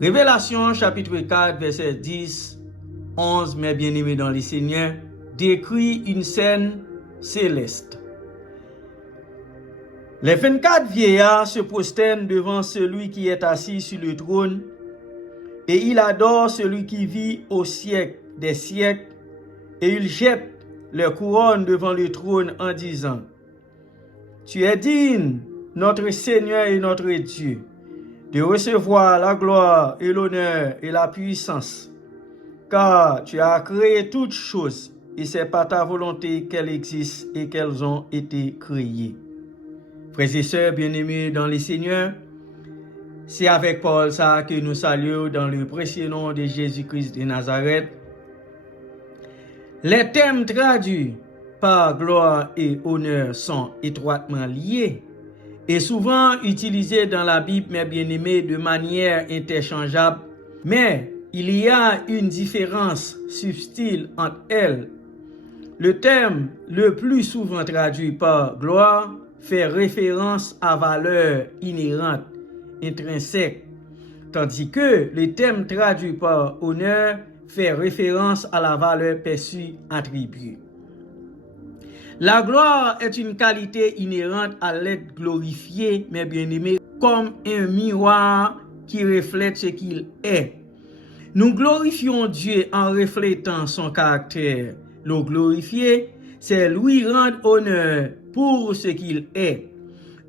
Révélation chapitre 4, verset 10, 11, mes bien-aimés dans le Seigneur, décrit une scène céleste. Les 24 vieillards se prosternent devant celui qui est assis sur le trône et il adore celui qui vit au siècle des siècles et ils jettent leur couronne devant le trône en disant: Tu es digne, notre Seigneur et notre Dieu, de recevoir la gloire et l'honneur et la puissance, car tu as créé toutes choses et c'est par ta volonté qu'elles existent et qu'elles ont été créées. Frères et sœurs bien-aimés dans le Seigneur, c'est avec Paul ça que nous saluons dans le précieux nom de Jésus-Christ de Nazareth. Les thèmes traduits par gloire et honneur sont étroitement liés et souvent utilisés dans la Bible, mes bien-aimés, de manière interchangeable. Mais il y a une différence subtile entre elles. Le terme le plus souvent traduit par gloire fait référence à valeur inhérente, intrinsèque, tandis que le terme traduit par honneur fait référence à la valeur perçue attribuée. La gloire est une qualité inhérente à l'être glorifié, mes bien-aimés, comme un miroir qui reflète ce qu'il est. Nous glorifions Dieu en reflétant son caractère. Le glorifier, c'est lui rendre honneur pour ce qu'il est.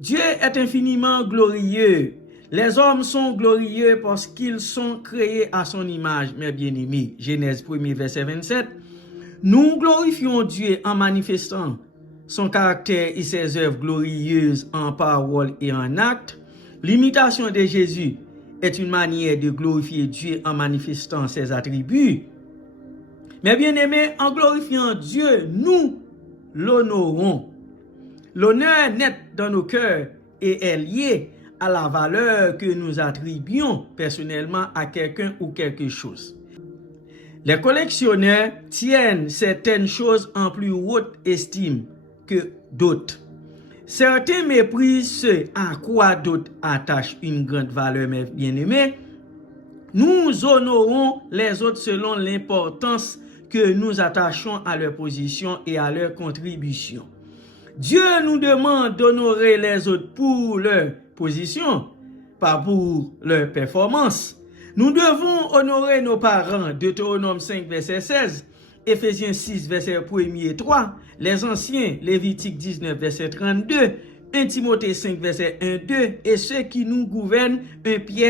Dieu est infiniment glorieux. Les hommes sont glorieux parce qu'ils sont créés à son image, mes bien-aimés. Genèse 1, verset 27. Nous glorifions Dieu en manifestant son caractère et ses œuvres glorieuses en parole et en acte. L'imitation de Jésus est une manière de glorifier Dieu en manifestant ses attributs. Mais bien aimés, en glorifiant Dieu, nous l'honorons. L'honneur naît dans nos cœurs et est lié à la valeur que nous attribuons personnellement à quelqu'un ou quelque chose. Les collectionneurs tiennent certaines choses en plus haute estime que d'autres. Certains méprisent ce à quoi d'autres attachent une grande valeur, mes bien-aimés. Nous honorons les autres selon l'importance que nous attachons à leur position et à leur contribution. Dieu nous demande d'honorer les autres pour leur position, pas pour leur performance. Nous devons honorer nos parents, Deutéronome 5, verset 16, Éphésiens 6, verset 1 et 3, les anciens, Lévitique 19, verset 32, 1 Timothée 5, verset 1, 2, et ceux qui nous gouvernent, 1 Pierre